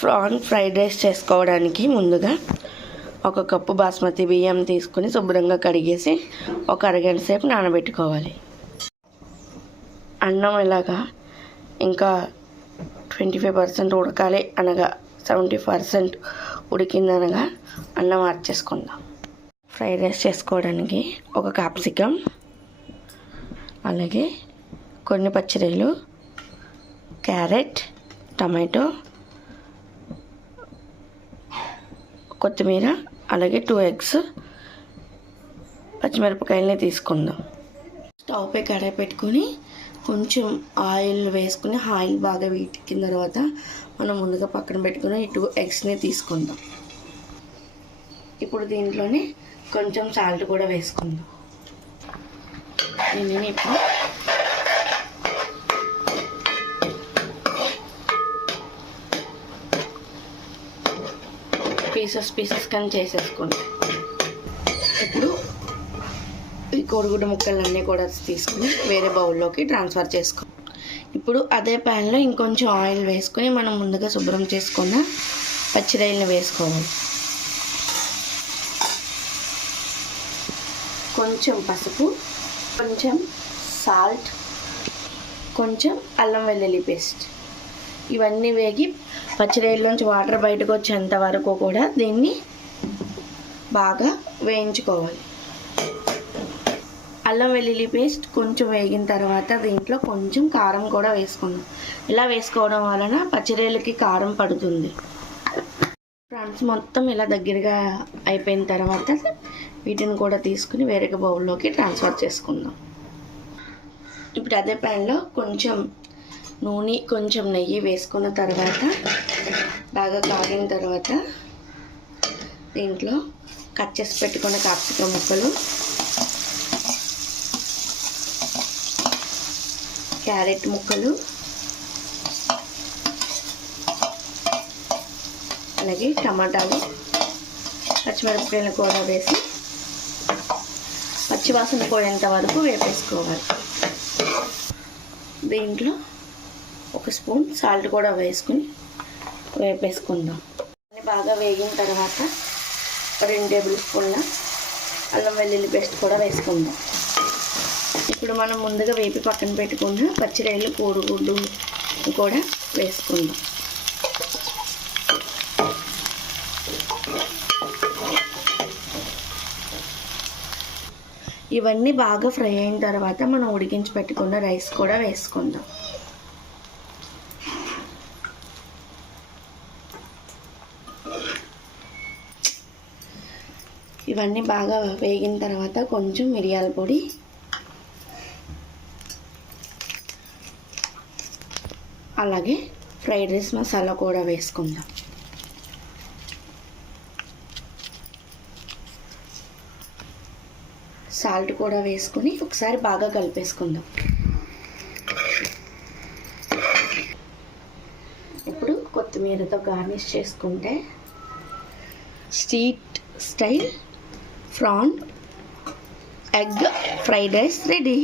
PRAN fried rice చేసుకోవడానికి ముందుగా ఒక కప్పు బాస్మతి బియ్యం తీసుకుని శుభ్రంగా కడిగేసి ఒక అరగంట సేపు నానబెట్టుకోవాలి. అన్నం ఇలాగా ఇంకా ట్వంటీ ఫైవ్ పర్సెంట్ ఉడకాలి అనగా సెవెంటీ పర్సెంట్ ఉడికిందనగా అన్నం మార్చేసుకుందాం ఫ్రైడ్ రైస్ చేసుకోవడానికి ఒక క్యాప్సికమ్ అలాగే కొన్ని పచ్చిరొయ్యలు క్యారెట్ టమాటో కొత్తిమీర అలాగే టూ ఎగ్స్ పచ్చిమిరపకాయలని తీసుకుందాం. స్టవ్ పై కడాయి పెట్టుకొని కొంచెం ఆయిల్ వేసుకుని ఆయిల్ బాగా వీటికిన తర్వాత మనం ముందుగా పక్కన పెట్టుకుని ఈ టూ ఎగ్స్ని తీసుకుందాం. ఇప్పుడు దీంట్లోనే కొంచెం సాల్ట్ కూడా వేసుకుందాం. దీనిని ఇప్పుడు పీసెస్ పీసెస్ కానీ చేసేసుకోండి ఇప్పుడు ఈ కోడిగుడ్డు ముక్కలన్నీ కూడా తీసుకుని వేరే బౌల్లోకి ట్రాన్స్ఫర్ చేసుకో. ఇప్పుడు అదే ప్యాన్లో ఇంకొంచెం ఆయిల్ వేసుకొని మనం ముందుగా శుభ్రం చేసుకున్న పచ్చిరాయిల్ని వేసుకోవాలి. కొంచెం పసుపు కొంచెం సాల్ట్ కొంచెం అల్లం వెల్లుల్లి పేస్ట్. ఇవన్నీ వేగి పచ్చిరాయల్లోంచి వాటర్ బయటకు వచ్చేంత వరకు కూడా దీన్ని బాగా వేయించుకోవాలి. అల్లం వెల్లుల్లి పేస్ట్ కొంచెం వేగిన తర్వాత దీంట్లో కొంచెం కారం కూడా వేసుకుందాం. ఇలా వేసుకోవడం వలన పచ్చిరేలకి కారం పడుతుంది. ఫ్రాన్స్ మొత్తం ఇలా దగ్గరగా అయిపోయిన తర్వాత వీటిని కూడా తీసుకుని వేరొక బౌల్లోకి ట్రాన్స్ఫర్ చేసుకుందాం. ఇప్పుడు అదే ప్యాన్లో కొంచెం నూనె కొంచెం నెయ్యి వేసుకున్న తర్వాత బాగా కాగిన తర్వాత దీంట్లో కట్ చేసి పెట్టుకున్న కాప్సికం ముక్కలు క్యారెట్ ముక్కలు అలాగే టమాటాలు పచ్చిమిరపకాయలు కూడా వేసి పచ్చివాసన పోయేంత వరకు వేపేసుకోవాలి. దీంట్లో ఒక స్పూన్ సాల్ట్ కూడా వేసుకుని వేపేసుకుందాం. అన్ని బాగా వేగిన తర్వాత రెండు టేబుల్ స్పూన్ల అల్లం వెల్లుల్లి పేస్ట్ కూడా వేసుకుందాం. ఇప్పుడు మనం ముందుగా వేపి పక్కన పెట్టుకున్న పచ్చిరాయలు కోడిగుడ్డు కూడా వేసుకుందాం. ఇవన్నీ బాగా ఫ్రై అయిన తర్వాత మనం ఉడికించి పెట్టుకున్న రైస్ కూడా వేసుకుందాం. ఇవన్నీ బాగా వేగిన తర్వాత కొంచెం మిరియాల పొడి. అలాగే ఫ్రైడ్ రైస్ మసాలా కూడా వేసుకుందాం. సాల్ట్ కూడా వేసుకుని ఒకసారి బాగా కలిపేసుకుందాం. ఇప్పుడు కొత్తిమీరతో గార్నిష్ చేసుకుంటే street style prawn egg fried rice ready